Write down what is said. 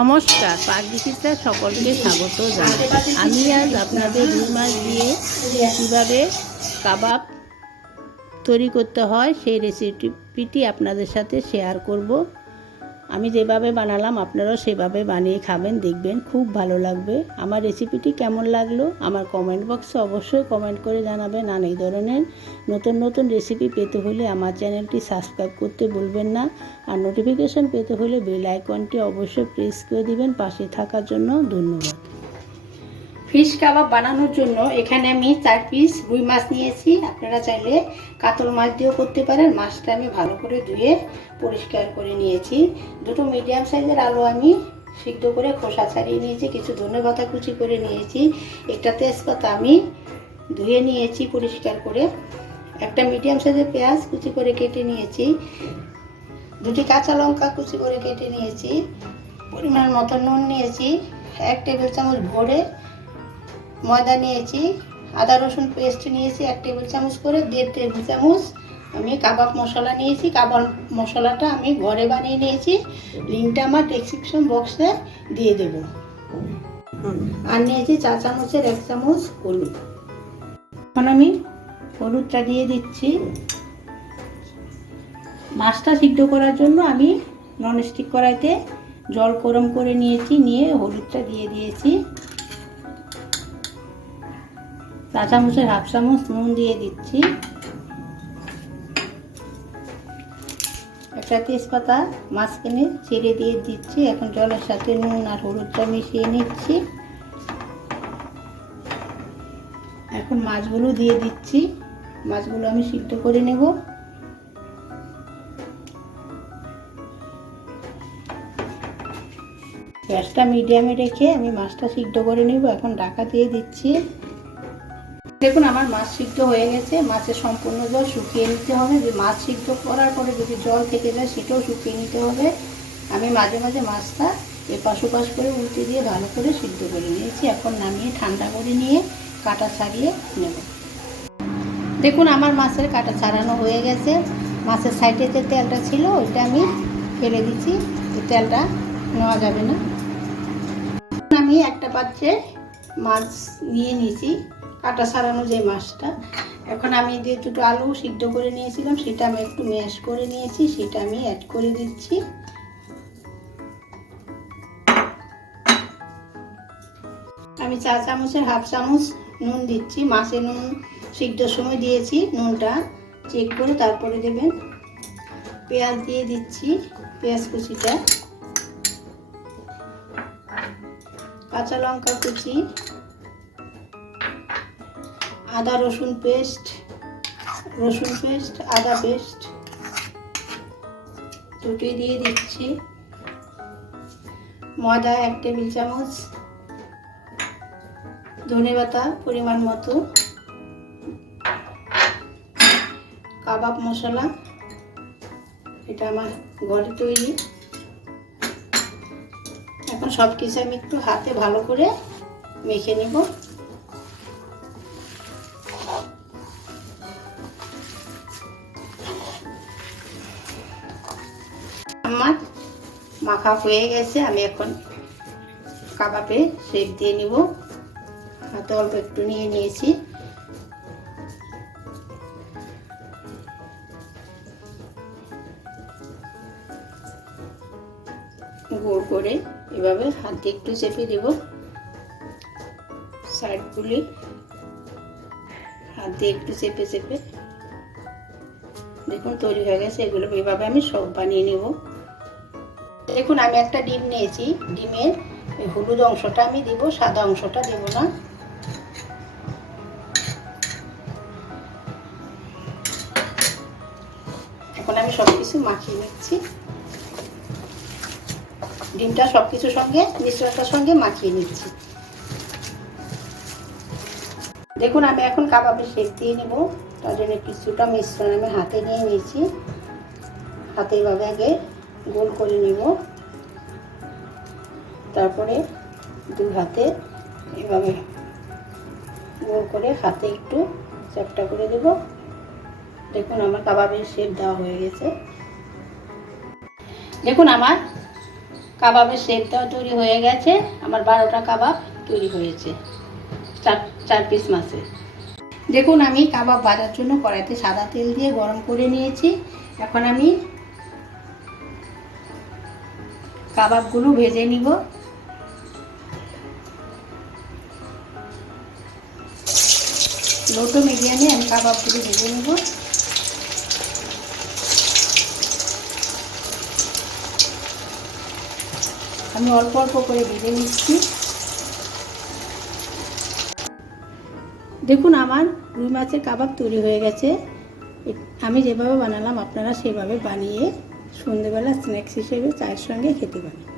নমস্কার পাকবিচিত্রা সকলকে স্বাগত জানাই। আমি আজ আপনাদের রুই মাছ দিয়ে কীভাবে কাবাব তৈরি করতে হয় সেই রেসিপিটি আপনাদের সাথে শেয়ার করব। আমি যেভাবে বানালাম, আপনারাও সেভাবে বানিয়ে খাবেন, দেখবেন খুব ভালো লাগবে। আমার রেসিপিটি কেমন লাগল? আমার কমেন্ট বক্সে অবশ্যই কমেন্ট করে জানাবেন। এই ধরনের নতুন নতুন রেসিপি পেতে হলে আমার চ্যানেলটি সাবস্ক্রাইব করতে ভুলবেন না। আর নোটিফিকেশন পেতে হলে বেল আইকনটি অবশ্যই প্রেস করে দিবেন। পাশে থাকার জন্য ধন্যবাদ। ফিশ কাবাব বানানোর জন্য এখানে আমি চার পিস রুই মাছ নিয়েছি। আপনারা চাইলে কাতল মাছ দিয়েও করতে পারেন। মাছটা আমি ভালো করে ধুয়ে পরিষ্কার করে নিয়েছি। দুটো মিডিয়াম সাইজের আলু আমি সিদ্ধ করে খোসা ছাড়িয়ে নিয়েছি, কিছু ধনে পাতা কুচি করে নিয়েছি। একটা তেজপাতা আমি ধুয়ে নিয়েছি পরিষ্কার করে। একটা মিডিয়াম সাইজের পেঁয়াজ কুচি করে কেটে নিয়েছি। দুটি কাঁচা লঙ্কা কুচি করে কেটে নিয়েছি। পরিমাণ মতো নুন নিয়েছি। এক টেবিল চামচ ভরে ময়দা নিয়েছি, আদা, রসুন পেস্ট নিয়েছি, এক টেবিল চামচ করে, দেড় টেবিল চামচ আমি কাবাব মশলা নিয়েছি। কাবাব মশলাটা আমি ঘরে বানিয়ে নিয়েছি। লিঙ্কটা আমার ডেসক্রিপশন বক্সে দিয়ে দেব। আর নিয়েছি চা চামচের এক চামচ হলুদ। এখন আমি হলুদটা দিয়ে দিচ্ছি। মাছটা সিদ্ধ করার জন্য আমি ননস্টিক কড়াইতে জল গরম করে নিয়েছি, নিয়ে হলুদটা দিয়ে দিয়েছি। চা চামচের হাফ চামচ নুন দিয়ে দিচ্ছি। একটা তেজপাতা মাঝখানে ছেড়ে দিয়ে দিচ্ছি। এখন জলের সাথে নুন আর হলুদটা মিশিয়ে নিচ্ছি। এখন মাছগুলো দিয়ে দিচ্ছি। মাছগুলো আমি সিদ্ধ করে নেব। গ্যাসটা মিডিয়ামে রেখে আমি মাছটা সিদ্ধ করে নেব। এখন ঢাকা দিয়ে দিচ্ছি। দেখুন, আমার মাছ সিদ্ধ হয়ে গেছে। মাছের সম্পূর্ণ জল শুকিয়ে নিতে হবে। যে মাছ সিদ্ধ করার পরে যদি জল থেকে যায়, সেটাও শুকিয়ে নিতে হবে। আমি মাঝে মাঝে মাছটা এপাশ ওপাশ করে উল্টে দিয়ে ভালো করে সিদ্ধ করে নিয়েছি। এখন নামিয়ে ঠান্ডা করে নিয়ে কাটা ছাড়িয়ে নেব। দেখুন, আমার মাছের কাটা ছাড়ানো হয়ে গেছে। মাছের সাইডে যে তেলটা ছিল, ওইটা আমি ফেলে দিচ্ছি। এই তেলটা নেওয়া যাবে না। আমি একটা পাত্রে মাছ নিয়ে নিয়েছি। কাটা ছাড়ানো যে মাছটা। এখন আমি যে দুটো আলু সিদ্ধ করে নিয়েছিলাম, সেটা আমি একটু ম্যাশ করে নিয়েছি, সেটা আমি অ্যাড করে দিচ্ছি। আমি চা চামচের হাফ চামচ নুন দিচ্ছি, মাছে নুন সিদ্ধর সময় দিয়েছি, নুনটা চেক করে তারপরে দেবেন। পেঁয়াজ দিয়ে দিচ্ছি, পেঁয়াজ কুচিটা। কাঁচা লঙ্কা কুচি। আদা রসুন পেস্ট রসুন পেস্ট, আদা পেস্ট। দুটোই দিয়ে দিচ্ছি। ময়দা এক টেবিল চামচ। ধনে পাতা পরিমাণ মতো। কাবাব মশলা। এটা আমার ঘরে তৈরি। এখন সব কিছু আমি একটু হাতে ভালো করে মেখে নেব। আমার মাখা হয়ে গেছে, আমি এখন কাবাবে শেপ দিয়ে নিব। হাতে অল্প একটু নিয়ে নিয়েছি। গোল করে এভাবে হাত দিয়ে একটু চেপে দেব সাইডগুলি হাত দিয়ে একটু চেপে চেপে। দেখুন, তৈরি হয়ে গেছে। এগুলো এভাবে আমি সব বানিয়ে নেব। দেখুন, আমি একটা ডিম নিয়েছি। ডিমের হলুদ অংশটা আমি দেব, সাদা অংশটা দেব না। এখন আমি সব কিছু মাখিয়ে নিচ্ছি। ডিমটা সব কিছুর সঙ্গে, মিশ্রণটার সঙ্গে মাখিয়ে নিচ্ছি। দেখুন, আমি এখন কাবাবে শেপ দিয়ে নেব। তার জন্য কিছুটা মিশ্রণ আমি হাতে নিয়ে নিয়েছি। হাতে এভাবে আগে গোল করে নেব। তারপরে দু হাতে এভাবে গোল করে হাতে একটু চ্যাপটা করে দেব। দেখুন, আমার কাবাবের শেপ দেওয়া হয়ে গেছে। দেখুন, আমার কাবাবের শেপটাও তৈরি হয়ে গেছে। আমার বারোটা কাবাব তৈরি হয়েছে। চার চার পিস মাছে দেখুন, আমি কাবাব ভাজার জন্য কড়াইতে সাদা তেল দিয়ে গরম করে নিয়েছি। এখন আমি কাবাবগুলো ভেজে নিব। লোটো মিডিয়ামে আমি কাবাবগুলো ভেজে নিব। আমি অল্প অল্প করে ভেজে নিচ্ছি। দেখুন, আমার রুই মাছের কাবাব তৈরি হয়ে গেছে। আমি যেভাবে বানালাম, আপনারা সেভাবে বানিয়ে সন্ধেবেলা স্ন্যাক্স হিসেবে চায়ের সঙ্গে খেতে পারেন।